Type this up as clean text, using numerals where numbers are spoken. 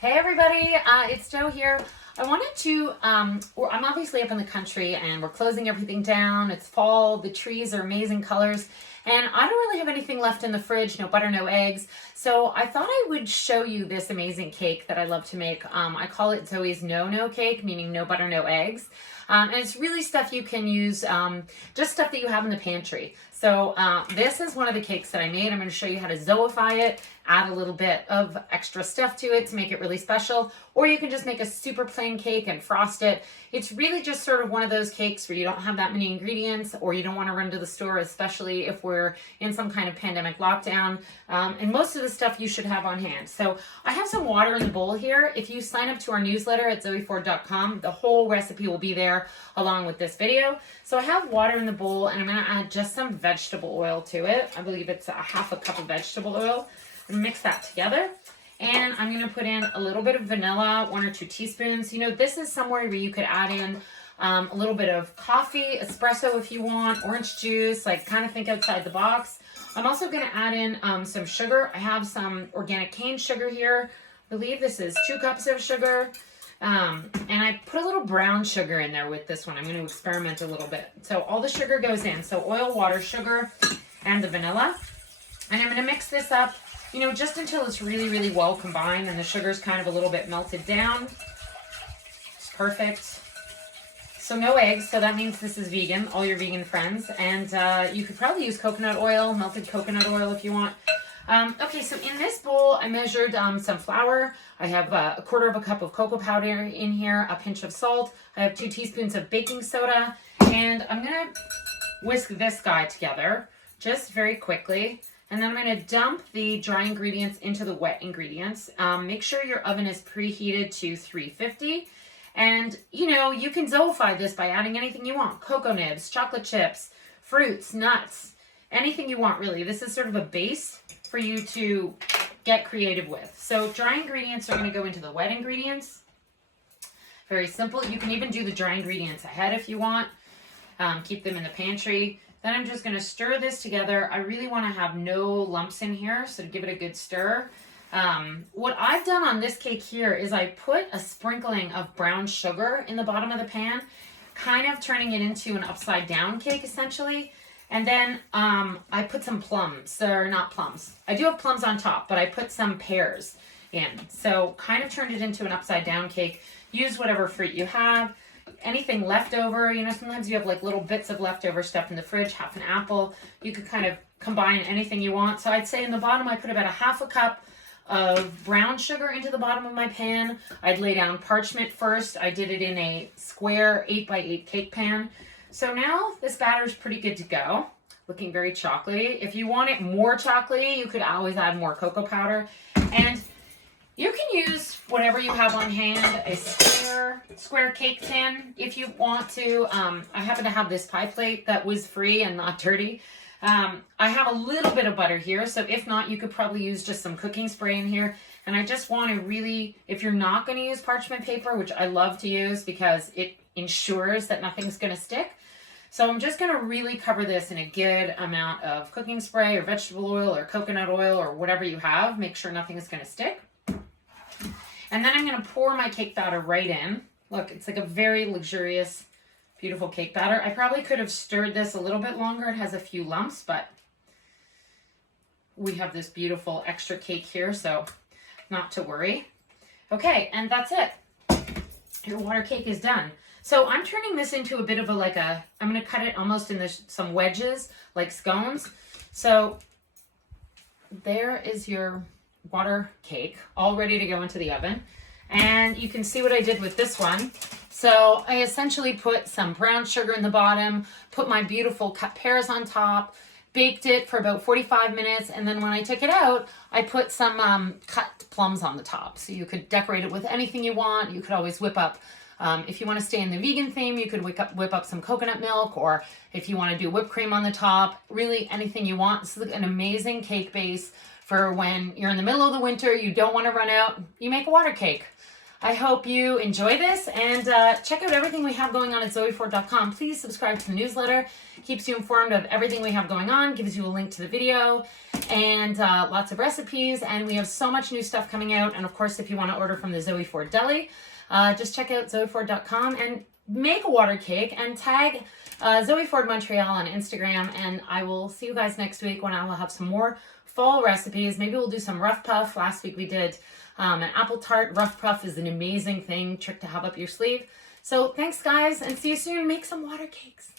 Hey everybody, it's Joe here. I wanted to, I'm obviously up in the country and we're closing everything down. It's fall, the trees are amazing colors, and I don't really have anything left in the fridge, no butter, no eggs. So I thought I would show you this amazing cake that I love to make. I call it Zoe's No-No cake, meaning no butter, no eggs. And it's really stuff you can use, just stuff that you have in the pantry. So this is one of the cakes that I made. I'm going to show you how to Zoify it, add a little bit of extra stuff to it to make it really special, or you can just make a super plain cake and frost it. It's really just sort of one of those cakes where you don't have that many ingredients, or you don't want to run to the store, especially if we're in some kind of pandemic lockdown. And most of the stuff you should have on hand. So I have some water in the bowl here. If you sign up to our newsletter at zoeford.com, the whole recipe will be there along with this video. So I have water in the bowl, and I'm going to add just some vegetable oil to it. I believe it's a half a cup of vegetable oil. And mix that together. And I'm going to put in a little bit of vanilla, 1 or 2 teaspoons. You know, this is somewhere where you could add in a little bit of coffee, espresso if you want, orange juice, like kind of think outside the box. I'm also going to add in some sugar. I have some organic cane sugar here. I believe this is 2 cups of sugar. And I put a little brown sugar in there with this one. I'm going to experiment a little bit. So all the sugar goes in. So oil, water, sugar, and the vanilla. And I'm going to mix this up, you know, just until it's really, really well combined and the sugar's kind of a little bit melted down. It's perfect. So no eggs, so that means this is vegan, all your vegan friends. And you could probably use coconut oil, melted coconut oil if you want. Okay, so in this bowl, I measured some flour. I have a 1/4 cup of cocoa powder in here, a pinch of salt. I have 2 teaspoons of baking soda. And I'm going to whisk this guy together just very quickly. And then I'm going to dump the dry ingredients into the wet ingredients. Make sure your oven is preheated to 350. And, you know, you can Zoify this by adding anything you want. Cocoa nibs, chocolate chips, fruits, nuts, anything you want, really. This is sort of a base for you to get creative with. So dry ingredients are going to go into the wet ingredients. Very simple. You can even do the dry ingredients ahead if you want. Keep them in the pantry. Then I'm just going to stir this together. I really want to have no lumps in here, so to give it a good stir. What I've done on this cake here is I put a sprinkling of brown sugar in the bottom of the pan, kind of turning it into an upside down cake essentially. And then I put some plums, or not plums. I do have plums on top, but I put some pears in. So kind of turned it into an upside down cake. Use whatever fruit you have. Anything left over, you know, sometimes you have like little bits of leftover stuff in the fridge, half an apple. You could kind of combine anything you want. So I'd say in the bottom, I put about a half a cup of brown sugar into the bottom of my pan. I'd lay down parchment first. I did it in a square 8x8 cake pan. So now this batter is pretty good to go. Looking very chocolatey. If you want it more chocolatey, you could always add more cocoa powder. And you can use whatever you have on hand, a square cake tin if you want to. I happen to have this pie plate that was free and not dirty. I have a little bit of butter here, so if not, you could probably use just some cooking spray in here. And I just want to really, if you're not going to use parchment paper, which I love to use because it ensures that nothing's going to stick. So I'm just going to really cover this in a good amount of cooking spray or vegetable oil or coconut oil or whatever you have. Make sure nothing is going to stick. And then I'm going to pour my cake batter right in. Look, it's like a very luxurious, beautiful cake batter. I probably could have stirred this a little bit longer. It has a few lumps, but we have this beautiful extra cake here, so not to worry. Okay, and that's it. Your water cake is done. So I'm turning this into a bit of I'm going to cut it almost into some wedges, like scones. So there is your water cake all ready to go into the oven. And you can see what I did with this one. So I essentially put some brown sugar in the bottom, put my beautiful cut pears on top, baked it for about 45 minutes, and then when I took it out, I put some cut plums on the top. So you could decorate it with anything you want. You could always whip up, if you want to stay in the vegan theme, you could whip up some coconut milk, or if you want to do whipped cream on the top, really anything you want. This is an amazing cake base for when you're in the middle of the winter, you don't want to run out, you make a water cake. I hope you enjoy this, and check out everything we have going on at zoeford.com. Please subscribe to the newsletter. Keeps you informed of everything we have going on, gives you a link to the video, and lots of recipes. And we have so much new stuff coming out. And of course, if you want to order from the Zoe Ford Deli, just check out zoeford.com and make a water cake and tag Zoe Ford Montreal on Instagram. And I will see you guys next week when I will have some more fall recipes. Maybe we'll do some rough puff. Last week we did an apple tart. Rough puff is an amazing trick to have up your sleeve. So thanks, guys, and see you soon. Make some water cakes.